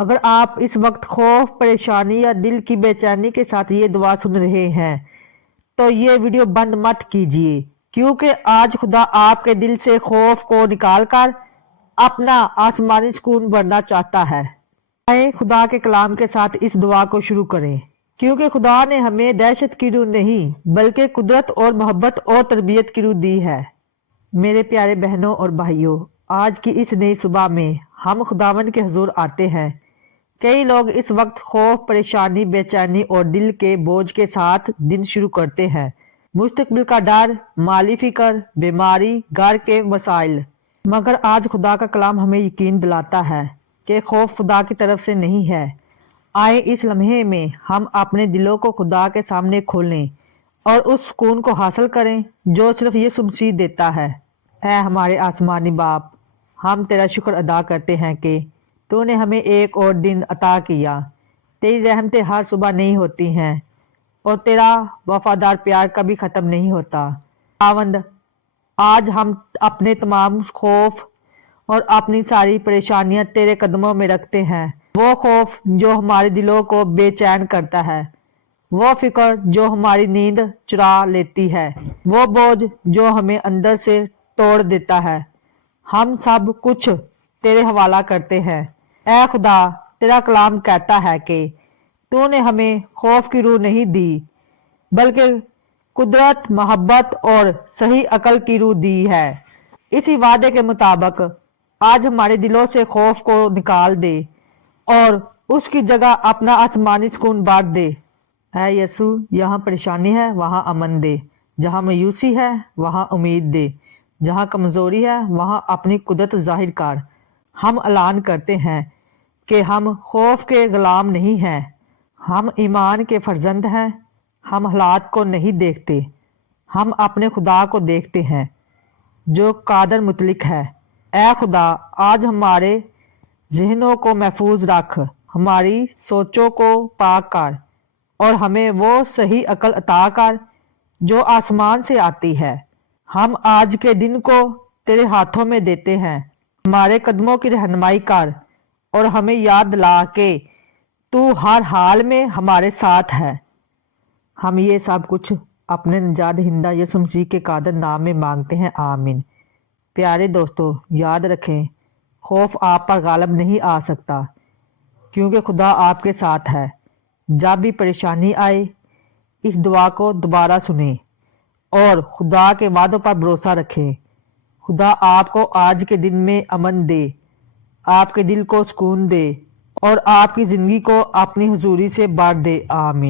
اگر آپ اس وقت خوف، پریشانی یا دل کی بے چینی کے ساتھ یہ دعا سن رہے ہیں تو یہ ویڈیو بند مت کیجیے، کیونکہ آج خدا آپ کے دل سے خوف کو نکال کر اپنا آسمانی سکون بھرنا چاہتا ہے۔ آئیں خدا کے کلام کے ساتھ اس دعا کو شروع کریں، کیونکہ خدا نے ہمیں دہشت کی روح نہیں بلکہ قدرت اور محبت اور تربیت کی روح دی ہے۔ میرے پیارے بہنوں اور بھائیوں، آج کی اس نئی صبح میں ہم خداوند کے حضور آتے ہیں۔ کئی لوگ اس وقت خوف، پریشانی، بے چینی اور دل کے بوجھ کے ساتھ دن شروع کرتے ہیں۔ مستقبل کا ڈر، مالی فکر، بیماری، گھر کے مسائل۔ مگر آج خدا کا کلام ہمیں یقین دلاتا ہے کہ خوف خدا کی طرف سے نہیں ہے۔ آئے اس لمحے میں ہم اپنے دلوں کو خدا کے سامنے کھولیں اور اس سکون کو حاصل کریں جو صرف یسوع مسیح دیتا ہے۔ اے ہمارے آسمانی باپ، ہم تیرا شکر ادا کرتے ہیں کہ تو نے ہمیں ایک اور دن عطا کیا۔ تیری رحمتیں ہر صبح نئی ہوتی ہیں اور تیرا وفادار پیار کبھی ختم نہیں ہوتا۔ خداوند، آج ہم اپنے تمام خوف اور اپنی ساری پریشانیاں تیرے قدموں میں رکھتے ہیں۔ وہ خوف جو ہمارے دلوں کو بے چین کرتا ہے، وہ فکر جو ہماری نیند چرا لیتی ہے، وہ بوجھ جو ہمیں اندر سے توڑ دیتا ہے، ہم سب کچھ تیرے حوالہ کرتے ہیں۔ اے خدا، تیرا کلام کہتا ہے کہ تو نے ہمیں خوف کی روح نہیں دی بلکہ قدرت، محبت اور صحیح عقل کی روح دی ہے۔ اسی وعدے کے مطابق آج ہمارے دلوں سے خوف کو نکال دے اور اس کی جگہ اپنا آسمانی سکون بانٹ دے۔ اے یسوع، جہاں پریشانی ہے وہاں امن دے، جہاں مایوسی ہے وہاں امید دے، جہاں کمزوری ہے وہاں اپنی قدرت ظاہر کر۔ ہم اعلان کرتے ہیں کہ ہم خوف کے غلام نہیں ہیں، ہم ایمان کے فرزند ہیں۔ ہم حالات کو نہیں دیکھتے، ہم اپنے خدا کو دیکھتے ہیں جو قادر مطلق ہے۔ اے خدا، آج ہمارے ذہنوں کو محفوظ رکھ، ہماری سوچوں کو پاک کر اور ہمیں وہ صحیح عقل عطا کر جو آسمان سے آتی ہے۔ ہم آج کے دن کو تیرے ہاتھوں میں دیتے ہیں، ہمارے قدموں کی رہنمائی کر اور ہمیں یاد دلا کہ تو ہر حال میں ہمارے ساتھ ہے۔ ہم یہ سب کچھ اپنے نجات دہندہ یسوع مسیح کے قادر نام میں مانگتے ہیں، آمین۔ پیارے دوستو، یاد رکھیں، خوف آپ پر غالب نہیں آ سکتا کیونکہ خدا آپ کے ساتھ ہے۔ جب بھی پریشانی آئے، اس دعا کو دوبارہ سنیں اور خدا کے وعدوں پر بھروسہ رکھیں۔ خدا آپ کو آج کے دن میں امن دے، آپ کے دل کو سکون دے اور آپ کی زندگی کو اپنی حضوری سے بھر دے، آمین۔